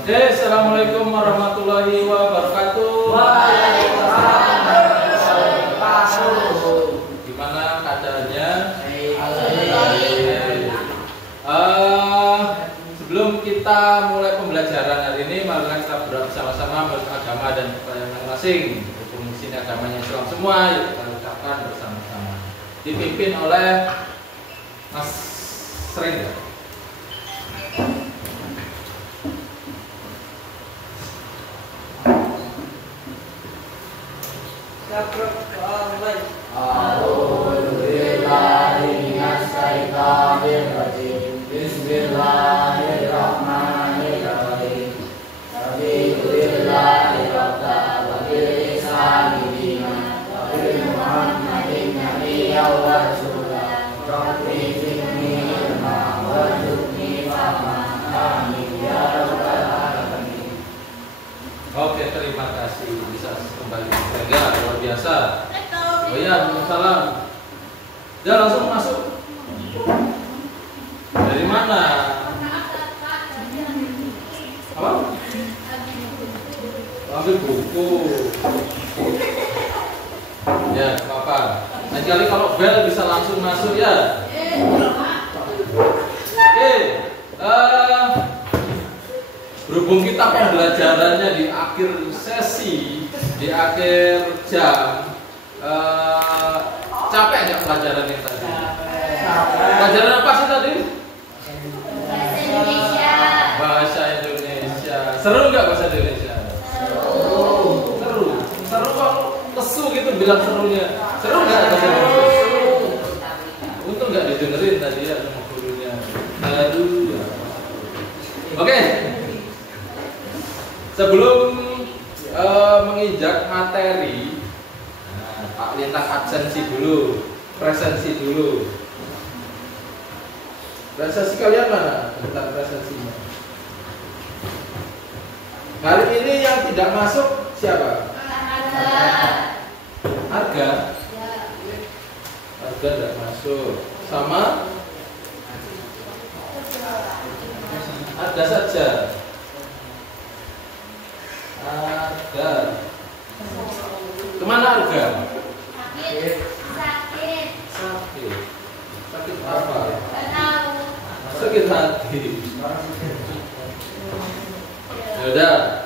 Oke, assalamualaikum warahmatullahi wabarakatuh. Gimana keadaannya? Sebelum kita mulai pembelajaran hari ini, mari kita bersama-sama beragama dan kepercayaan masing-masing. Hukum sini agamanya Islam semua, yuk kita ucapkan bersama-sama. Dipimpin oleh Mas Sering. Bismillahirrahmanirrahim. Oke, terima kasih bisa kembali. Enggak, luar biasa. Oh iya, salam. Ya langsung masuk. Dari mana? Apa? Ambil buku. Ya, apa? Lain kali kalau bel bisa langsung masuk ya. Oke. Berhubung kita pembelajarannya di akhir sesi, di akhir jam, capek nggak pelajaran ini tadi? Pelajaran apa sih tadi? Bahasa Indonesia. Bahasa Indonesia. Seru nggak bahasa Indonesia? Seru kok lesu gitu bilang serunya. Seru nggak bahasa Indonesia? Untung nggak didengerin tadi ya sama gurunya. Aduh. Ya. Oke. Sebelum menginjak materi, Pak Lintang absensi dulu, presensi dulu. Presensi kalian mana? Tentang presensinya. Hari ini yang tidak masuk siapa? Harga. Harga tidak masuk. Sama? Ada saja. Harga. Kemana harga? Sakit apa? Sakit hati. Yaudah.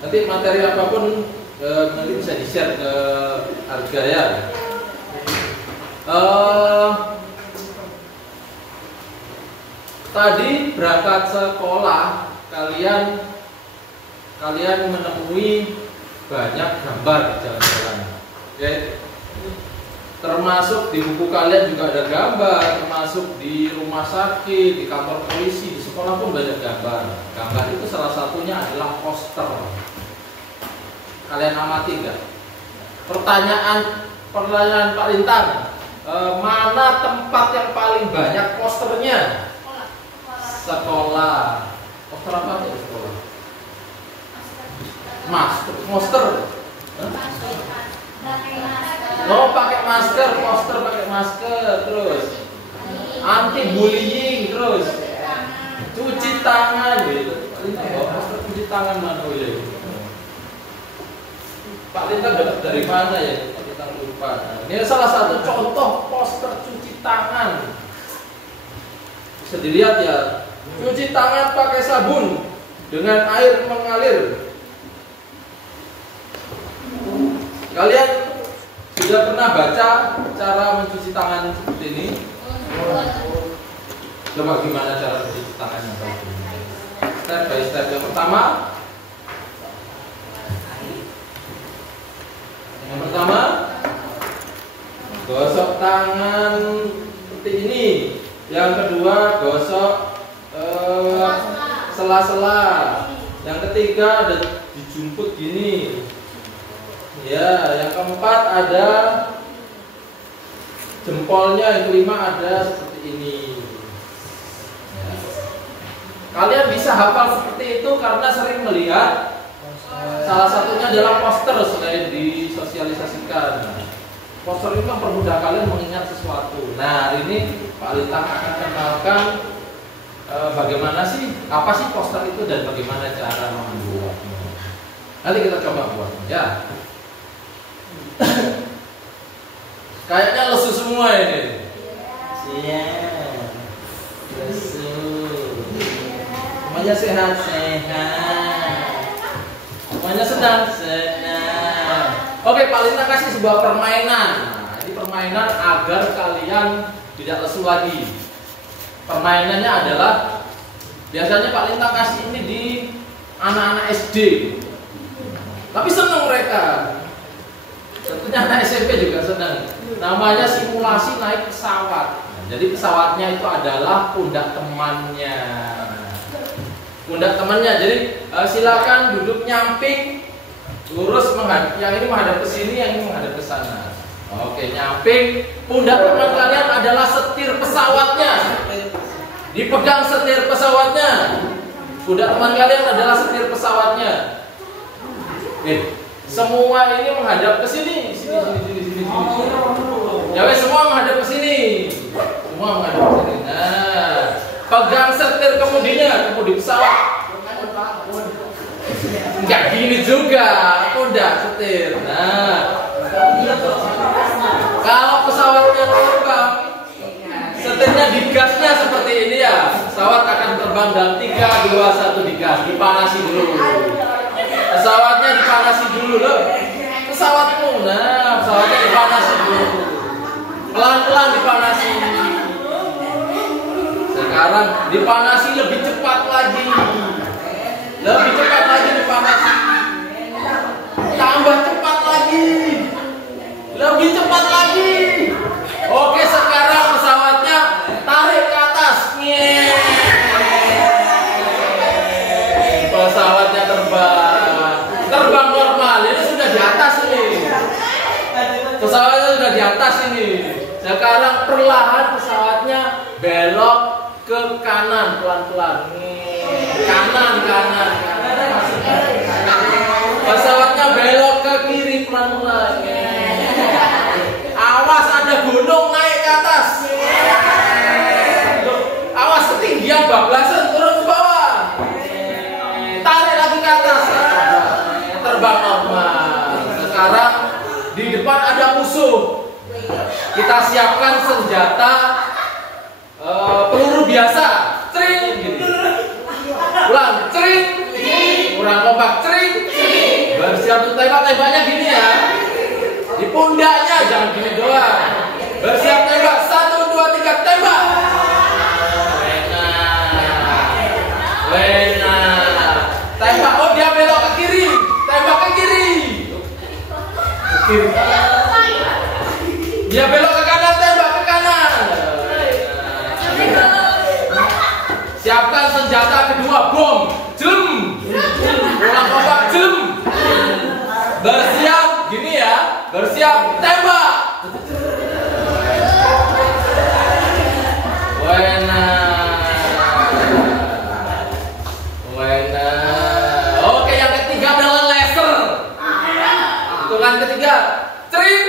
Nanti materi apapun nanti bisa di-share ke harga ya. Tadi berangkat sekolah kalian menemui banyak gambar di jalan-jalan. Oke. Termasuk di buku kalian juga ada gambar, termasuk di rumah sakit, di kantor polisi, di sekolah pun banyak gambar. Gambar itu salah satunya adalah poster. Kalian amati nggak? Pertanyaan Pak Lintang, mana tempat yang paling banyak posternya? Sekolah. Poster apa ya sekolah? Poster. Oh, pakai masker, poster pakai masker, terus anti bullying, terus cuci tangan gitu. Pak Lintang bawa poster cuci tangan mana ya? Pak Lintang dapat dari mana ya? Pak Lintang lupa. Nah, ini salah satu contoh poster cuci tangan. Bisa dilihat ya. Cuci tangan pakai sabun dengan air mengalir. Kalian sudah pernah baca cara mencuci tangan seperti ini? Coba gimana cara mencuci tangan yang baik? Step by step. Yang pertama, gosok tangan seperti ini. Yang kedua, gosok sela-sela. Yang ketiga ada dijumput gini. Ya, yang keempat ada jempolnya, yang kelima ada seperti ini. Ya. Kalian bisa hafal seperti itu karena sering melihat. Salah satunya adalah poster selain disosialisasikan. Poster itu mempermudah kalian mengingat sesuatu. Nah, hari ini Pak Lintang akan kenalkan bagaimana sih, apa sih poster itu dan bagaimana cara membuatnya. Nanti kita coba buat ya. Kayaknya lesu semua ini. Siap. Lesu. Semuanya sehat-sehat. Semuanya senang-senang. Oke, Pak Lintang kasih sebuah permainan. Nah, ini permainan agar kalian tidak lesu lagi. Permainannya adalah biasanya Pak Lintang kasih ini di anak-anak SD. Tapi senang mereka. Tentunya anak SMP juga senang. Namanya simulasi naik pesawat. Nah, jadi pesawatnya itu adalah pundak temannya. Pundak temannya. Jadi silakan duduk nyamping, lurus menghadap. Yang ini menghadap ke sini, yang ini menghadap ke sana. Oke, nyamping. Pundak teman kalian adalah setir pesawatnya. Dipegang setir pesawatnya. Pundak teman kalian adalah setir pesawatnya. Semua ini menghadap ke sini, sini. Ya wes, semua menghadap ke sini. Semua menghadap ke sini. Nah, pegang setir kemudinya, kemudi pesawat. Enggak gini juga, pundak setir. Nah, kalau pesawatnya terbang, setirnya digasnya seperti ini ya. Pesawat akan terbang dalam 3, 2, 1 digas, dipanasi dulu. Pesawatnya dipanasi dulu loh. Pesawatmu, nah pesawatnya dipanasi dulu. Pelan-pelan dipanasi. Sekarang dipanasi lebih cepat lagi. Lebih cepat lagi dipanasi. Tambah cepat lagi. Lebih cepat lagi. Oke, sekarang pesawatnya tarik ke atas. Pesawatnya terbang normal. Ini sudah di atas ini. Pesawatnya sudah di atas ini. Sekarang perlahan pesawatnya belok ke kanan pelan-pelan. Kanan. Pesawatnya belok ke kiri pelan-pelan. Awas ada gunung naik ke atas. Awas ketinggian bablasan turun ke bawah. Tarik lagi ke atas. Terbang normal. Sekarang di depan ada musuh. Kita siapkan senjata peluru biasa. Cering gini. Ulang, cering. Kurang kompak, cering. Bersiap untuk tembak-tembaknya gini ya. Di pundaknya jangan gini doang. Bersiap tembak, 1, 2, 3, tembak. Enak. Tembak, oh dia belok ke kiri. Tembak ke kiri. Dia belok ke kanan, tembak ke kanan. Siapkan senjata kedua, bom. Jem. Ulang kompak, jem. Bersiap, gini ya. Bersiap, tembak. Oke, yang ketiga adalah laser. Hitungan ketiga, cering.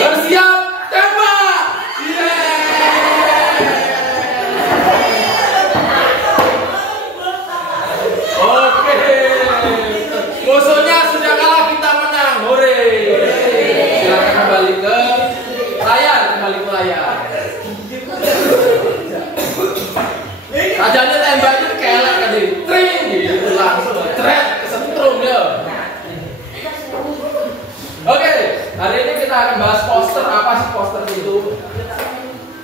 Bersiap, tembak. Oke, musuhnya sudah kalah, kita menang. Hore. Silakan kembali ke layar. Sajanya tembaknya kelek tadi. Tring gitu langsung cret kesetrum ya. Oke, hari ini kita akan bahas poster. Apa sih poster itu?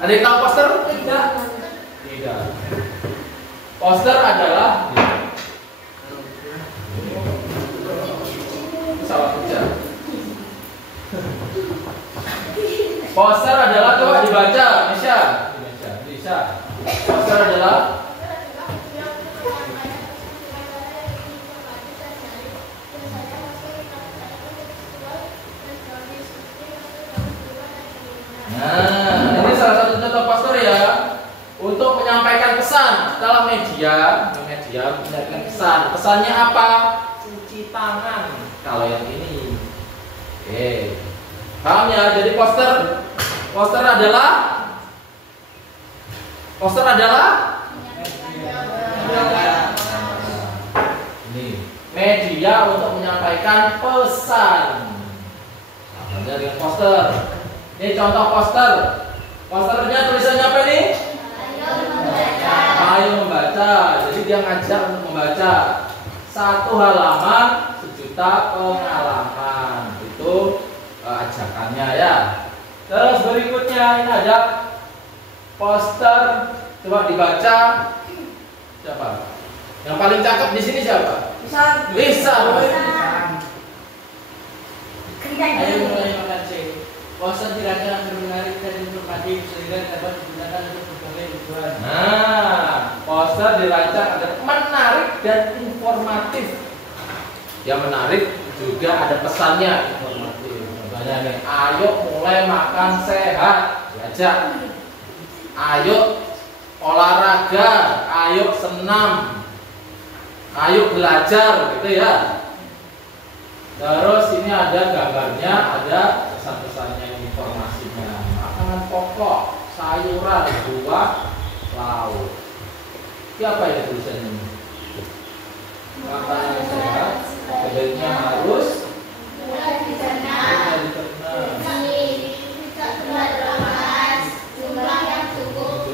Ada yang tahu poster? Tidak. Poster adalah salah baca. Poster adalah, coba dibaca, bisa. Poster adalah nah, ini salah satu contoh poster ya. Untuk menyampaikan pesan setelah media menyampaikan pesan. Pesannya apa? Cuci tangan. Kalau yang ini, oke. Paham ya? Jadi poster adalah ini media untuk menyampaikan pesan. Namanya dengan poster. Ini contoh poster. Posternya tulisannya apa ini? Ayo membaca. Jadi dia ngajak untuk membaca. 1 halaman 1 juta pengalaman. Itu ajakannya ya. Terus berikutnya ini ada poster. Coba dibaca. Siapa? Yang paling cakep di sini siapa? Lisa. Ayo mulai makan C. Poster dirancang agar menarik dan informatif sehingga dapat digunakan untuk berbagai tujuan. Nah, poster dirancang agar menarik dan informatif. Yang menarik juga ada pesannya informatif. Contohnya nih, ayo mulai makan sehat, diajak. Ayo olahraga, ayo senam, ayo belajar, gitu ya. Terus ini ada gambarnya, ada pesan-pesannya, informasinya. Makanan pokok, sayuran, buah, lauk. Siapa ya tulisannya ini? Makanan sehat, sebaiknya harus diternak. Jumlah yang cukup.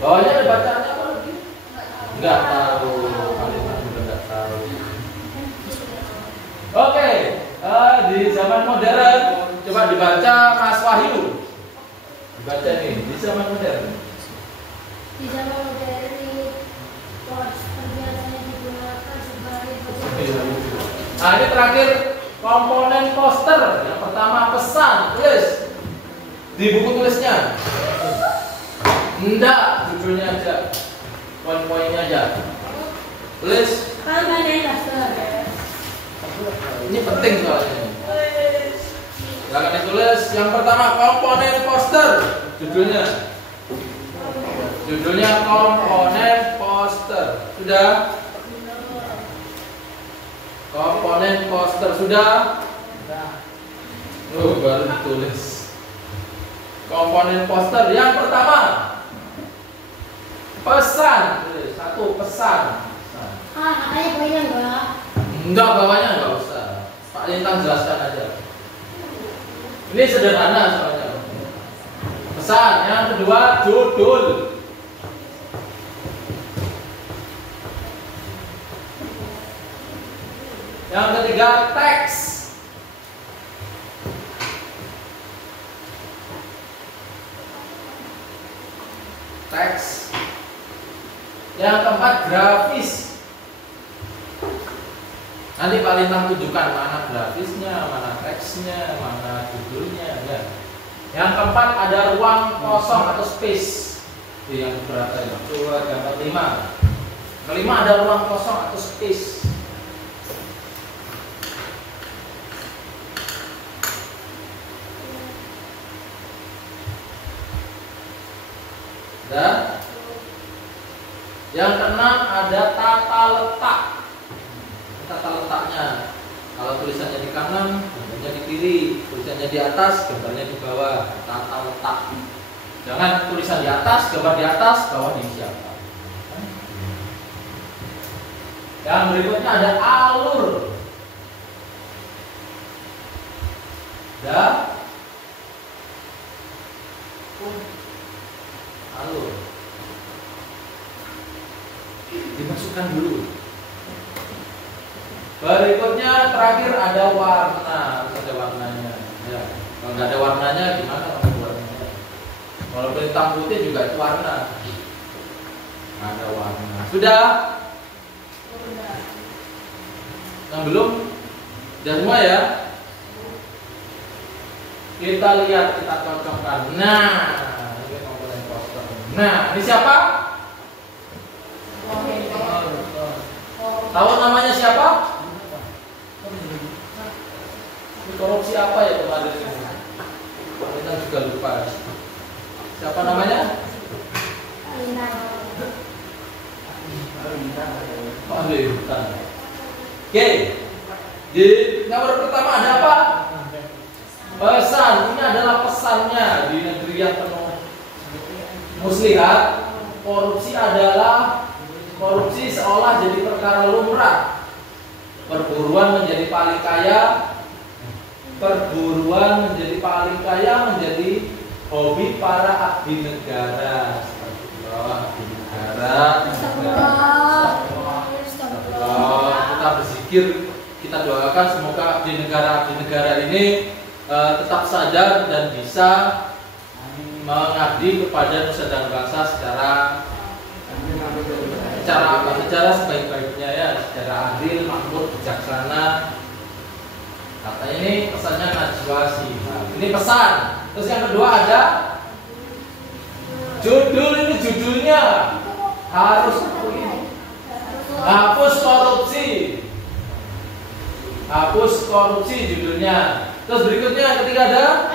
Bawahnya ada bacaannya apa lagi? Enggak tahu. Kalimat juga enggak tahu. Oke, di zaman modern coba dibaca Mas Wahyu. Dibaca nih di zaman modern. Di zaman modern ini poster biasanya digunakan sebagai Nah, ini terakhir komponen poster. Yang pertama pesan, tulis di buku tulisnya. Enggak, judulnya aja, poin-poinnya aja. Tulis. Ini penting soalnya. Jangan ditulis. Yang pertama komponen poster. Judulnya komponen poster. Sudah? Komponen poster sudah? Oh, baru ditulis. Komponen poster yang pertama pesan. Tulis 1 pesan. makanya banyak enggak? Enggak, bawahnya enggak usah. Pak Lintang jelaskan aja. Ini sederhana soalnya. Pesan. Yang kedua judul. Yang ketiga teks. Yang keempat grafis. Nanti Pak Lintang tunjukkan mana grafisnya, mana teksnya, mana judulnya ya. Yang keempat ada ruang kosong atau space. Itu yang berapa ya? Coba gambar 5. Kelima ada ruang kosong atau space. Dan yang keenam ada tata letak. Tata letaknya. Kalau tulisannya di kanan, gambarnya di kiri. Tulisannya di atas, gambarnya di bawah. Tata letak. Jangan tulisan di atas, gambar di atas, bawah di siapa. Yang berikutnya ada alur. Alur. Dimasukkan dulu. Berikutnya terakhir ada warna, harus ada warnanya. Ya. Kalau nggak ada warnanya gimana kamu buatnya? Kalau hitam putih juga itu warna. Ada warna. Sudah? Yang belum? Sudah semua ya? Kita lihat, kita cocokkan. Nah, ini komponen poster. Nah, ini siapa? Tahu namanya siapa? Ini korupsi apa ya kemarin ini? Kita juga lupa. Siapa namanya? Pak Lintang. Oke. Di nomor pertama ada apa? Pesan, ini adalah pesannya di negeri yang penuh muslihat. Korupsi seolah jadi perkara lumrah. Perburuan menjadi paling kaya menjadi hobi para abdi negara. Abdi negara. Kita berzikir, kita doakan semoga abdi negara ini tetap sadar dan bisa mengabdi kepada nusa dan bangsa secara sebaik-baiknya ya, secara adil, makmur, bijaksana. Kata ini pesannya Najwa Shihab. Ini pesan. Terus yang kedua ada judulnya harus hapus korupsi judulnya. Terus berikutnya yang ketiga ada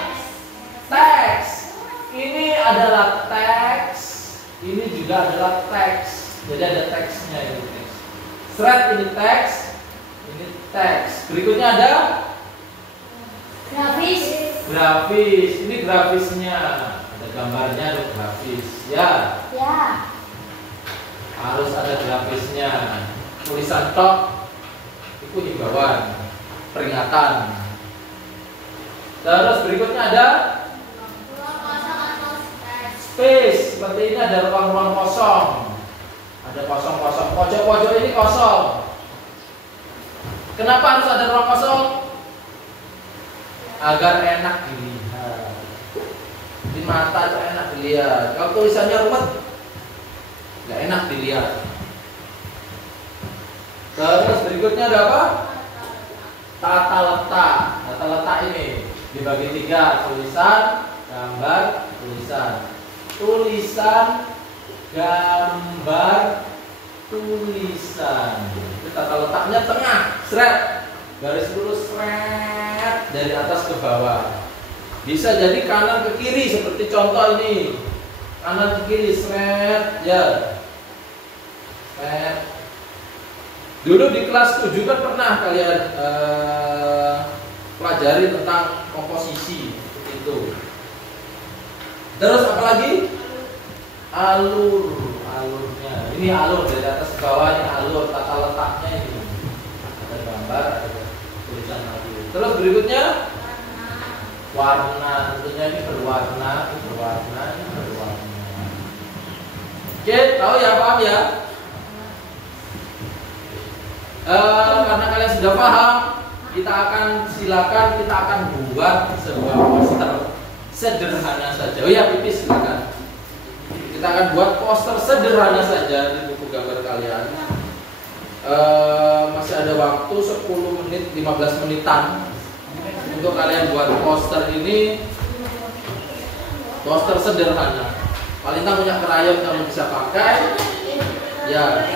teks. Ini adalah teks. Ini juga adalah teks. Jadi ada teksnya ini teks. Thread ini teks. Ini teks. Berikutnya ada grafis. Ini grafisnya. Ada gambarnya, ada grafis. Ya. Harus ada grafisnya. Tulisan tok itu himbauan, peringatan. Terus berikutnya ada space. Seperti ini ada ruang-ruang kosong. Ada kosong-kosong. Pojok-pojok ini kosong. Kenapa harus ada ruang kosong? Agar enak dilihat. Di mata itu enak dilihat. Kalau tulisannya ruwet, nggak enak dilihat. Terus berikutnya ada apa? Tata letak. Tata letak ini dibagi 3, tulisan, gambar, tulisan. Tulisan, gambar, tulisan. Itu tata letaknya tengah, seret. Garis lurus seret dari atas ke bawah. Bisa jadi kanan ke kiri seperti contoh ini. Kanan ke kiri seret, ya. Seret. Dulu di kelas 7 kan pernah kalian pelajari tentang komposisi itu. Terus apa lagi? Alurnya. Ini alur dari atas ke bawah, ini alur, tata letaknya ini. Ada gambar, ada tulisan lagi. Terus berikutnya warna. Tentunya ini berwarna, ini berwarna, ini berwarna. Oke, tahu ya, paham ya? Karena kalian sudah paham, kita akan buat sebuah poster sederhana saja. Oh ya, pipis silakan. Kita akan buat poster sederhana saja di buku gambar kalian. Masih ada waktu 10 menit, 15 menitan untuk kalian buat poster ini. Poster sederhana. Paling tak punya krayon kamu bisa pakai. Ya.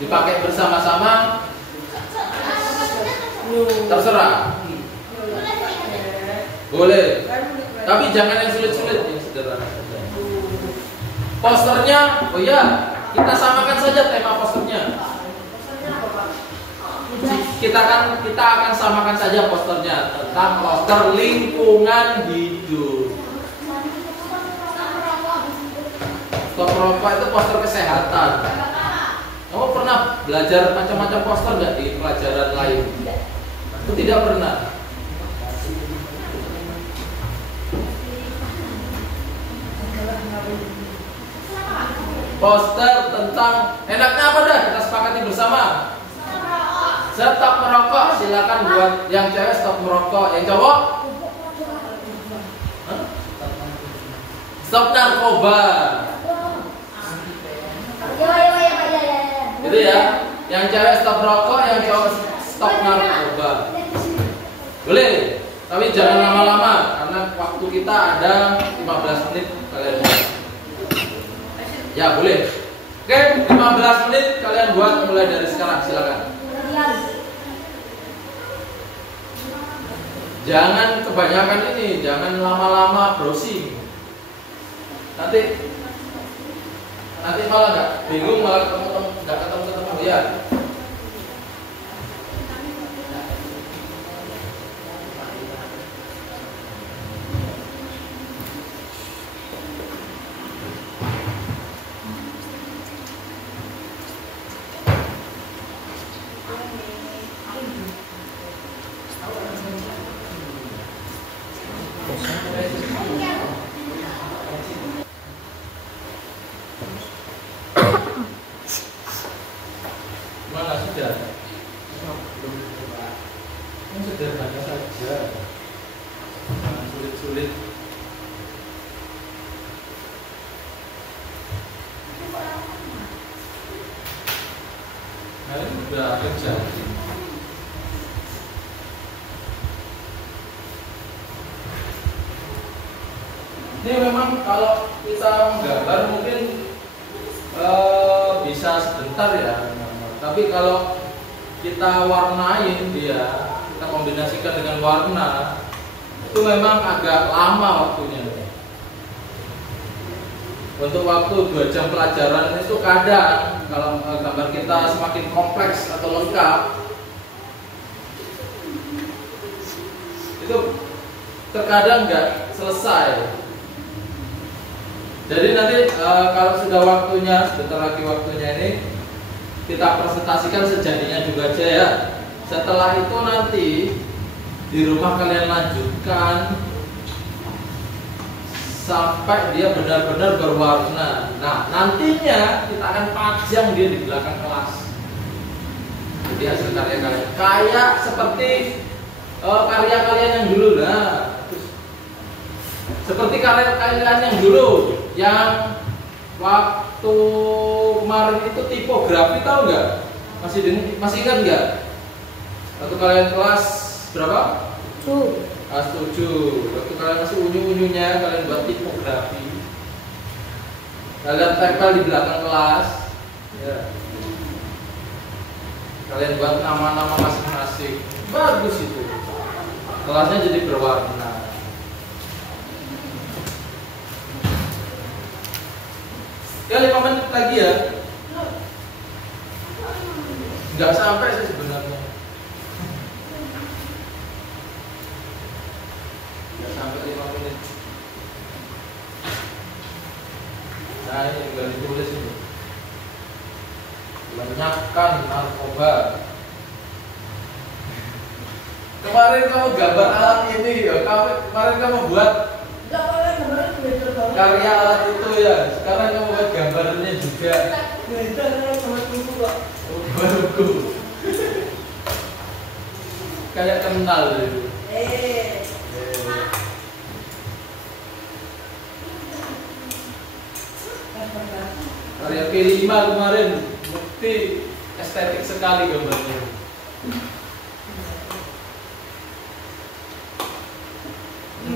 Dipakai bersama-sama, terserah. Boleh. Tapi jangan yang sulit-sulit, yang sederhana saja. Posternya, oh ya, kita samakan saja tema posternya. Kita akan samakan saja posternya tentang poster lingkungan hidup. Stop rokok itu poster kesehatan. Kamu pernah belajar macam-macam poster nggak di pelajaran lain? Aku tidak pernah. Poster tentang enaknya apa dah? Kita sepakati bersama. Stop merokok, silakan buat yang cewek stop merokok, yang cowok stop narkoba. Gitu ya. Yang cewek stop rokok, yang cowok stop narkoba. Boleh, tapi jangan lama-lama karena waktu kita ada 15 menit kalian buat. Ya, boleh. Oke, 15 menit kalian buat mulai dari sekarang, silakan. Jangan kebanyakan ini, jangan lama-lama browsing. Nanti malah nggak bingung, malah nggak ketemu ya. Mana sudah? Ini sederhana saja, jangan sulit-sulit. Nah ini udah kerja. Ini memang kalau kita menggambar mungkin bisa sebentar ya, tapi kalau kita warnain dia, kita kombinasikan dengan warna, itu memang agak lama waktunya. Untuk waktu 2 jam pelajaran itu kadang kalau gambar kita semakin kompleks atau lengkap, itu terkadang nggak selesai. Jadi nanti kalau sudah waktunya, sebentar lagi waktunya ini, kita presentasikan sejadinya juga aja ya. Setelah itu nanti di rumah kalian lanjutkan sampai dia benar-benar berwarna. Nah nantinya kita akan pajang dia di belakang kelas. Jadi hasil karya kalian kayak seperti karya kalian yang dulu lah. Seperti karya kalian yang dulu, yang waktu kemarin itu tipografi, tahu nggak? Masih ingat nggak? Waktu kalian kelas berapa? 7. Kelas 7. Waktu kalian masih unyu-unyunya, kalian buat tipografi. Kalian tempel di belakang kelas. Ya. Kalian buat nama-nama masing-masing. Bagus itu. Kelasnya jadi berwarna. Ya 5 menit lagi ya. Nggak sampai sih sebenarnya. Nggak sampai 5 menit. Nah ini tinggal ditulis ini. Lenyapkan narkoba. Kemarin kamu gambar alat ini ya. Kemarin kamu buat karya alat itu ya. Sekarang kamu buat gambarnya juga. Baruku. Kayak kenal itu. Karya P5 kemarin, bukti estetik sekali gambarnya.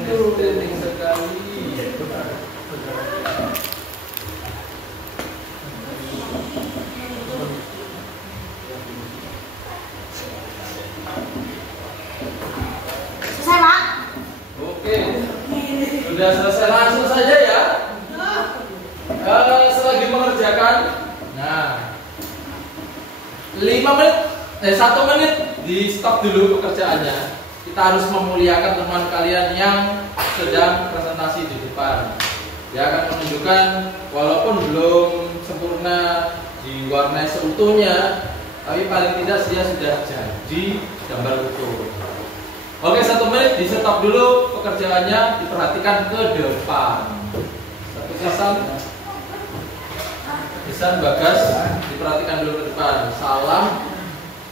Estetik sekali. Selesai, Pak? Oke, sudah selesai, langsung saja ya. Selagi mengerjakan, nah 1 menit di stop dulu pekerjaannya. Kita harus memuliakan teman kalian yang sedang presentasi di depan. Dia akan menunjukkan walaupun belum sempurna diwarnai seutuhnya, tapi paling tidak dia sudah jadi gambar utuh. Oke, 1 menit di stop dulu pekerjaannya, diperhatikan ke depan. Satu kesan Bagas, diperhatikan dulu ke depan. Salam.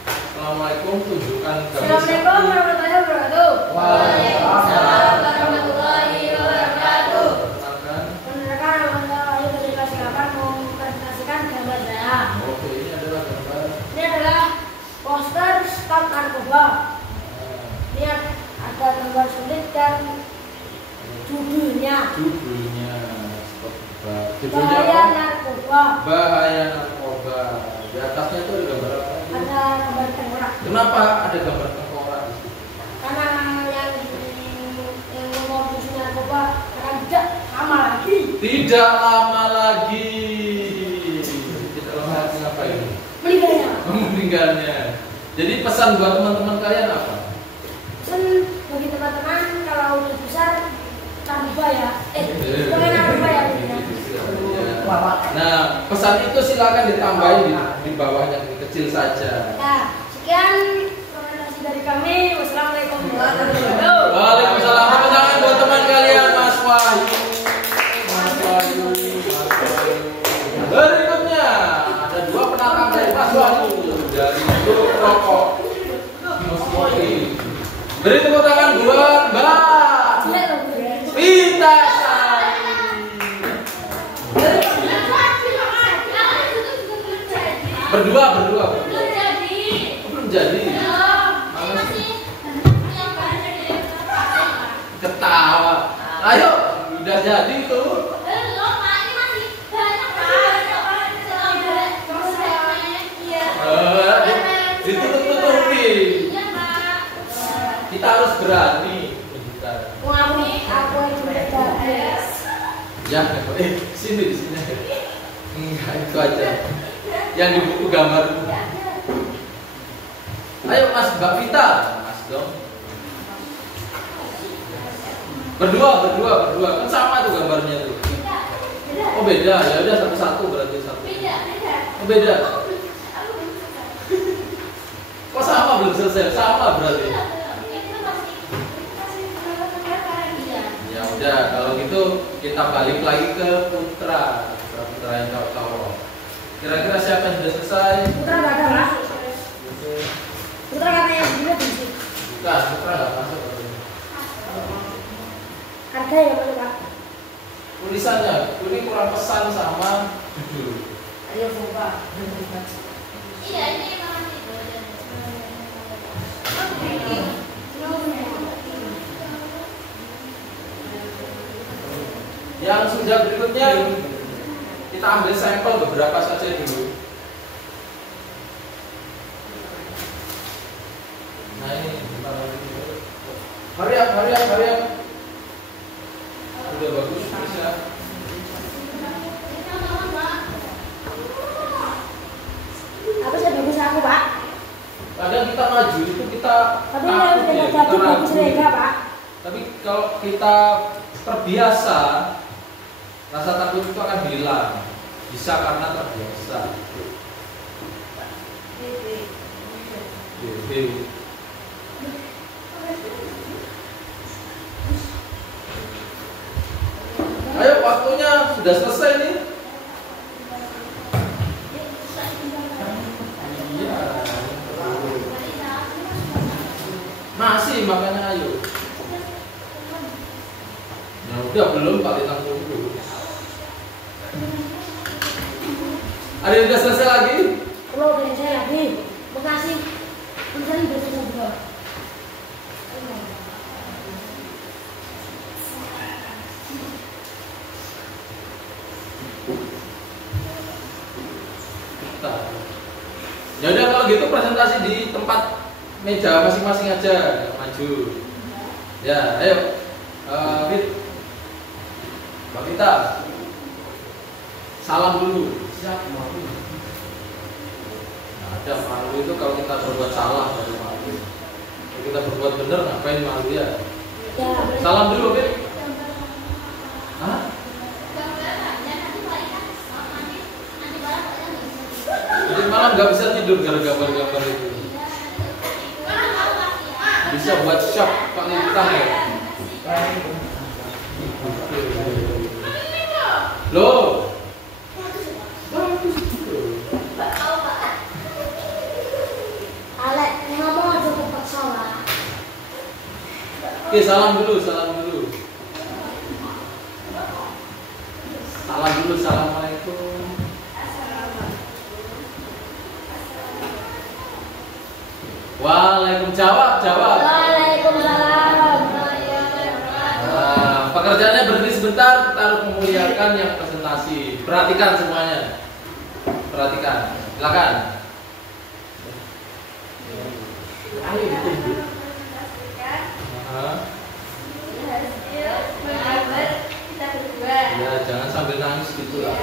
Assalamualaikum, tunjukkan gambar. Assalamualaikum warahmatullahi wabarakatuh. Waalaikumsalam warahmatullahi wabarakatuh. Perkenalkan. Perkenalkan, nama saya dari kelas 8 mau mempresentasikan gambar saya. Oke, ini adalah gambar. Ini adalah poster stop narkoba. Ini ada gambar sulit dan judulnya. Judulnya stop. Judulnya Bahaya apa? narkoba. Bahaya narkoba. Di atasnya itu ada gambar apa? Ada gambar tengkorak. Kenapa ada gambar tengkorak di situ? Karena yang memproduksi narkoba akan tidak lama lagi. Tidak lama lagi. Tidak lama lagi apa ini? Meninggalnya. Meninggalnya. Jadi pesan buat teman-teman kalian apa? Dan bagi teman-teman kalau udah besar narkoba ya. Bukan narkoba ya. Nah, pesan itu silakan ditambahin di bawahnya, yang kecil saja. Nah, sekian presentasi dari kami. Wassalamualaikum warahmatullahi wabarakatuh. Waalaikumsalam. Tepuk tangan buat teman kalian. Berdua. Belum jadi. Belum jadi. Belum. Masih yang bahannya dari pakai, Pak. Ketawa. Ayo, udah jadi tuh. Belum, Pak. Ini masih banyak, Pak. Iya. Ditutup-tutupi. Iya, Pak. Kita harus berani. Aku yang beres. Ya, sini di sini. Enggak, itu aja. Yang di buku gambar. Ayo Mas, Mbak Vita. Mas dong. Berdua. Kan sama tuh gambarnya tuh. Oh beda, ya udah satu-satu berarti satu. Oh beda. Kok sama belum selesai? Sama berarti. Ya udah, kalau gitu kita balik lagi ke putra yang cowok. Kira-kira siapa yang sudah selesai? Putra nggak ada, Mas. Putra katanya yang sebelumnya berisik. Bukan, putra nggak masuk. Harga ya, Pak. Tulisannya, ini kurang pesan sama judul. Ayo coba. Iya, ini memang itu. Yang sudah berikutnya kita ambil sampel beberapa saja dulu. Nah ini hurry up. Udah bagus bisa. Apa sih bagus aku, Pak? Kadang kita maju itu kita Tapi takut ya, kita bagus ragu. Rega, Pak. Tapi kalau kita terbiasa, rasa takut itu akan hilang. Bisa karena terbiasa. Ayo, waktunya sudah selesai nih. Iya. Masih makanya ayo. Nah, udah belum Pak ditanggung dulu. Ada yang sudah selesai lagi? Kalau udah selesai lagi, makasih. Tulisannya udah selesai juga. Ya udah kalau gitu presentasi di tempat meja masing-masing aja, maju. Ya, ayo. Fit. Mbak Vita. Salam dulu. Siap, malu. Nah, ada malu itu kalau kita berbuat salah baru malu. Kalau kita berbuat benar ngapain malu ya? Ya. Salam dulu, Fit. Hah? Jadi malam nggak bisa tidur gara-gara gambar-gambar itu. Bisa buat shock Pak Lintang ya. Loh. Alek, ngomong aja cepat salah. Oke, salam dulu. Salam dulu, assalamualaikum. Waalaikumsalam. Waalaikumsalam. Nah, pekerjaannya berhenti sebentar, kita harus memuliakan yang presentasi. Perhatikan semuanya. Perhatikan. Silakan. Ayo ditunjuk. Ya, jangan sambil nangis gitu lah.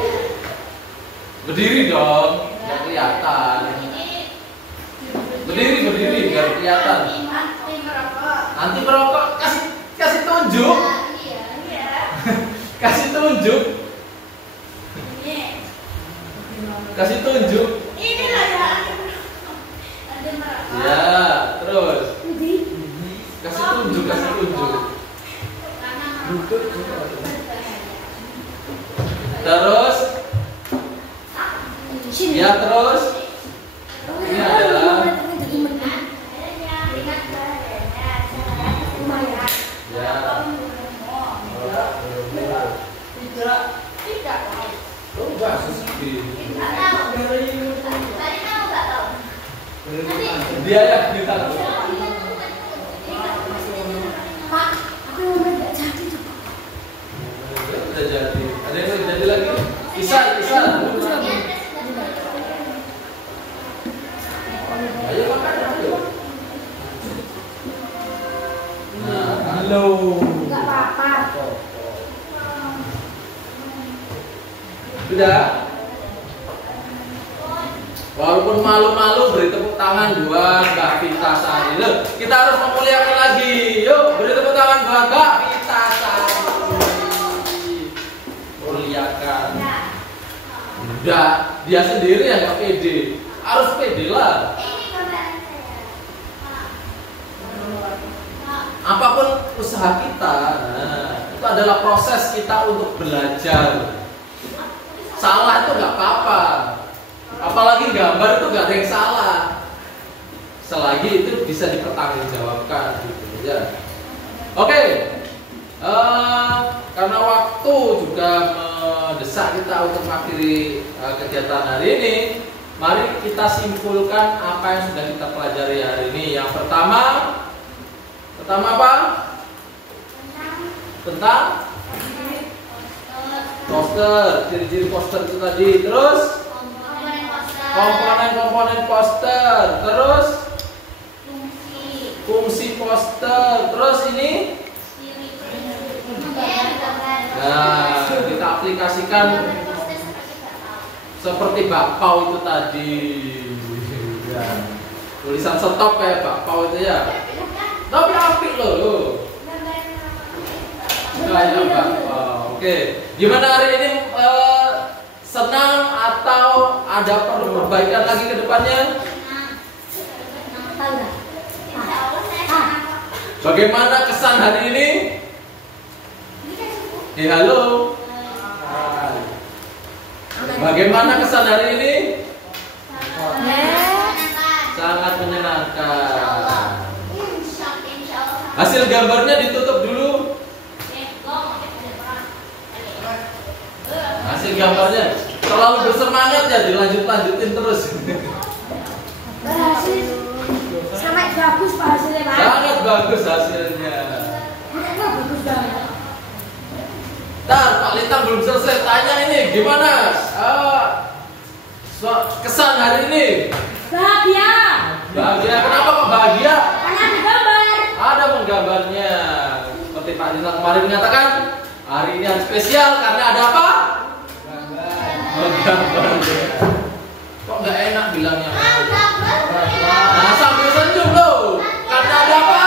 Berdiri dong, biar kelihatan. Berdiri biar kelihatan. Anti merokok, kasih tunjuk. Kasih tunjuk. Kasih tunjuk. Ya, terus. Kasih tunjuk. Terus. Ya, terus. Ini adalah ya. Oh, enggak sih. Dia yang bilang. Pak, aku mau nggak jadi tuh. Udah jadi. Ada yang udah jadi lagi? Bisa. Ayo makan. Nah, halo. Nggak apa-apa. Sudah. Walaupun malu-malu beri tepuk tangan buat Mbak Vita Sari. Loh, kita harus memuliakan lagi. Yuk, beri tepuk tangan buat Mbak Vita Sari. Muliakan. Udah, dia sendiri yang nggak pede. Harus pede lah. Apapun usaha kita, itu adalah proses kita untuk belajar. Salah itu nggak apa-apa. Apalagi gambar itu nggak ada yang salah. Selagi itu bisa dipertanggungjawabkan, gitu ya. Oke. Karena waktu juga mendesak kita untuk mengakhiri kegiatan hari ini, mari kita simpulkan apa yang sudah kita pelajari hari ini. Yang pertama apa? Tentang poster, ciri-ciri poster itu tadi. Terus komponen poster. Terus fungsi poster. Terus ini. Nah, kita aplikasikan seperti bakpao itu tadi. Ya. Tulisan stop kayak bakpao itu ya. Tapi apik loh. Kayak bakpao. Oke. Gimana hari ini? Senang atau ada perlu perbaikan lagi ke depannya? Bagaimana kesan hari ini? Halo. Bagaimana kesan hari ini? Sangat menyenangkan. Hasil gambarnya ditutup dulu. Hasil gambarnya terlalu bersemangat ya, dilanjutin terus. Hasil sangat bagus Pak hasilnya Pak. Sangat bagus hasilnya. Bagus banget. Ntar Pak Lintang belum selesai tanya ini gimana? Kesan hari ini? Bahagia. Bahagia. Kenapa kok bahagia? Karena ada gambar. Ada menggambarnya. Seperti Pak Lintang kemarin mengatakan, hari ini hari spesial karena ada apa? Menggambarnya. Kok nggak enak bilangnya? Nah, sambil senyum loh. Karena ada apa?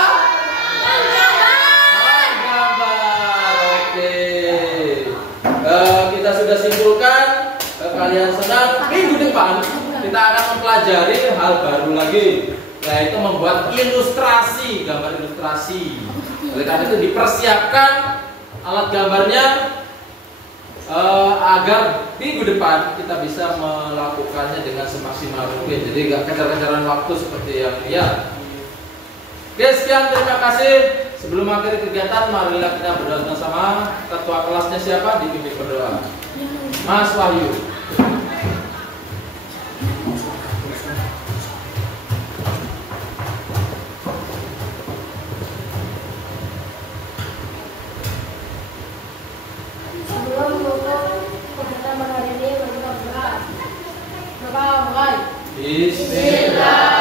Kita sudah simpulkan, kalian senang. Minggu depan kita akan mempelajari hal baru lagi, yaitu membuat ilustrasi, gambar ilustrasi. Oleh karena itu dipersiapkan alat gambarnya agar minggu depan kita bisa melakukannya dengan semaksimal mungkin. Jadi nggak kejar-kejaran waktu seperti yang lihat. Oke, sekian, terima kasih. Sebelum akhir kegiatan, marilah kita berdoa bersama. Ketua kelasnya siapa? Dipimpin berdoa. Mas Wahyu. Sebelum menutup kegiatan hari ini, kita berdoa. Berdoa mulai. Bismillah.